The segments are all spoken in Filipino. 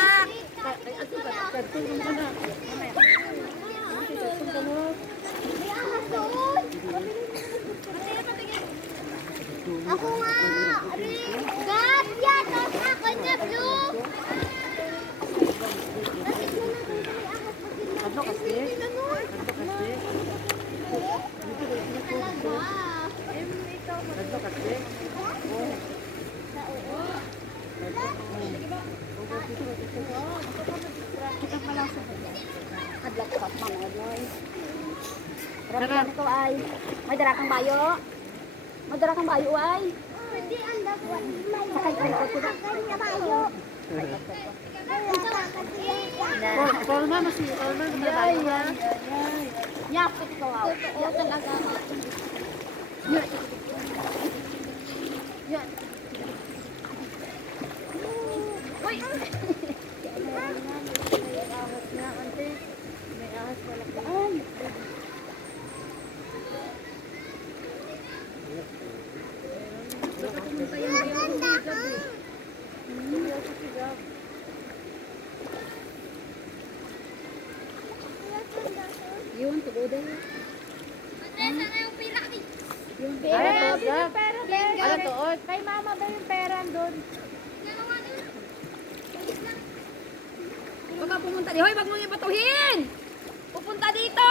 anak. Ako nga. Gab, yan. Ako niya, blue. Ano kasi? Ano kasi? Ano kasi? Adlak pa mga boy. Ramdan ko ay. May dara kang bayo. May dara kang bayo ay. Hindi, ang dapat. Sakay ka ko sila. Kanya bayo. Paul na si Paul na sa bayo na. Yapit ko aw. Totoo talaga. Yan. Uy. Yun, tugodan. Sana yung pila kami. Yung Ay, pera. Gab. Ano tuod? Kay mama ba yung pera doon? Baka pumunta di. Hoy, wag mo yung batuhin! Pupunta dito!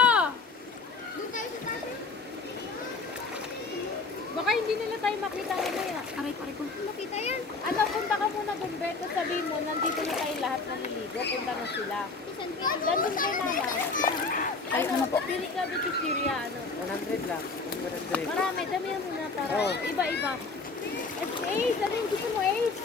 Doon tayo sa tabi. Baka hindi nila tayo makita mamaya. Aray ko. Makita yan. Ano, punta ka muna doon, Beto. Sabihin mo, nandito na tayo lahat naliligo. Punta na sila. Isan pila. Nandun kay mama. Ay, ano po? Pili ka dito, Syria, ano. 100 lang. 100. Marami, damihan mo na para Oh. iba-iba. Ace, ano yung gusto mo, Ace?